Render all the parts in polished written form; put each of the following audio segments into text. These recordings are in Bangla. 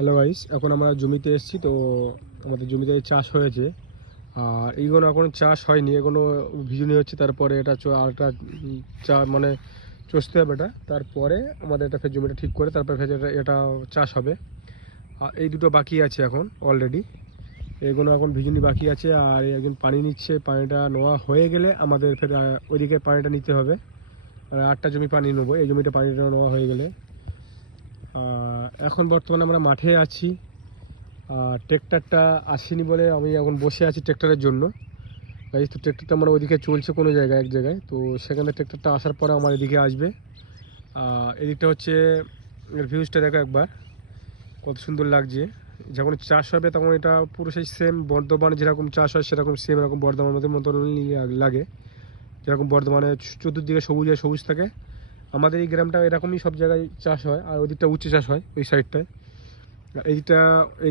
হ্যালো গাইস, এখন আমরা জমিতে এসেছি। তো আমাদের জমিতে চাষ হয়েছে, আর এইগুলো এখনো চাষ হয়নি, এখনো ভিজুনি হচ্ছে। তারপরে এটা আর একটা চা মানে চষতে হবে এটা, তারপরে আমাদের এটা ফের জমিটা ঠিক করে তারপরে ফের এটা চাষ হবে। আর এই দুটো বাকি আছে এখন অলরেডি, এগুলো এখন ভিজুনি বাকি আছে। আর এই একজন পানি নিচ্ছে, পানিটা নেওয়া হয়ে গেলে আমাদের ফের ওইদিকে পানিটা নিতে হবে। আর 8টা জমি পানি নেবো, এই জমিটা পানিটা নেওয়া হয়ে গেলে। এখন বর্তমানে আমরা মাঠে আছি, আর ট্রেক্টরটা আসেনি বলে আমি এখন বসে আছি ট্রেক্টরের জন্য। তো ট্রেক্টরটা আমার ওইদিকে চলছে কোনো জায়গায়, এক জায়গায়। তো সেখানে ট্রেক্টরটা আসার পরে আমার এদিকে আসবে। এদিকটা হচ্ছে এর ভিউজটা দেখো একবার, কত সুন্দর লাগছে। যখন চাষ হবে তখন এটা পুরো সেই সেম বর্ধমানে যেরকম চাষ হয় সেরকম সেম এরকম বর্ধমানের মতো লাগে। যেরকম বর্ধমানে চতুর্দিকে সবুজ আর সবুজ থাকে, আমাদের এই গ্রামটা এরকমই সব জায়গায় চাষ হয়। আর ওই দিকটা উচ্চ চাষ হয় ওই সাইডটায়। এই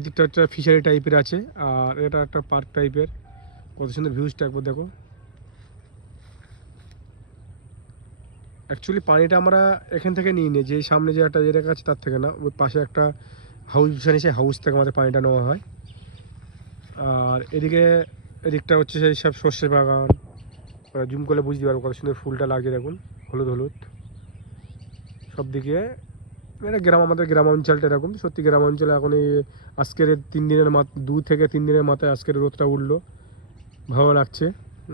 দিকটা একটা ফিশারি টাইপের আছে, আর এটা একটা পার্ক টাইপের। কত সুন্দর ভিউজটা একবার দেখো। অ্যাকচুয়ালি পানিটা আমরা এখান থেকে নিই নি, যে সামনে যে একটা জায়গা আছে তার থেকে না, ওই পাশে একটা হাউস আছে, সেই হাউস থেকে আমাদের পানিটা নেওয়া হয়। আর এদিকটা হচ্ছে সেই সব সর্ষে বাগান। জুম করলে বুঝতে পারবো কত সুন্দর ফুলটা লাগছে দেখুন, হলুদ হলুদ সব দিকে। এটা গ্রাম, আমাদের গ্রাম অঞ্চলটা এরকম। সত্যি গ্রাম অঞ্চলে এখন এই আজকের 3 দিনের 2 থেকে 3 দিনের মাথায় আজকের রোদটা উঠলো, ভালো লাগছে।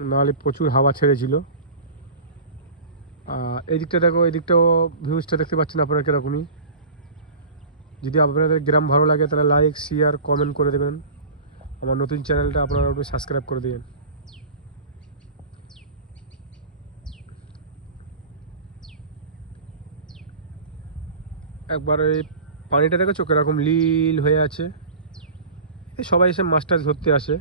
নাহলে প্রচুর হাওয়া ছেড়েছিল। এই দিকটা দেখো, এই দিকটাও ভিউজটা দেখতে পাচ্ছেন আপনারা কীরকমই। যদি আপনাদের গ্রাম ভালো লাগে তাহলে লাইক শেয়ার কমেন্ট করে দেবেন। আমার নতুন চ্যানেলটা আপনারা একটু সাবস্ক্রাইব করে দেবেন। একবার এই পানিটা দেখেছো কীরকম লীল হয়ে আছে। এই সবাই এসে মাছটা ধরতে আসে।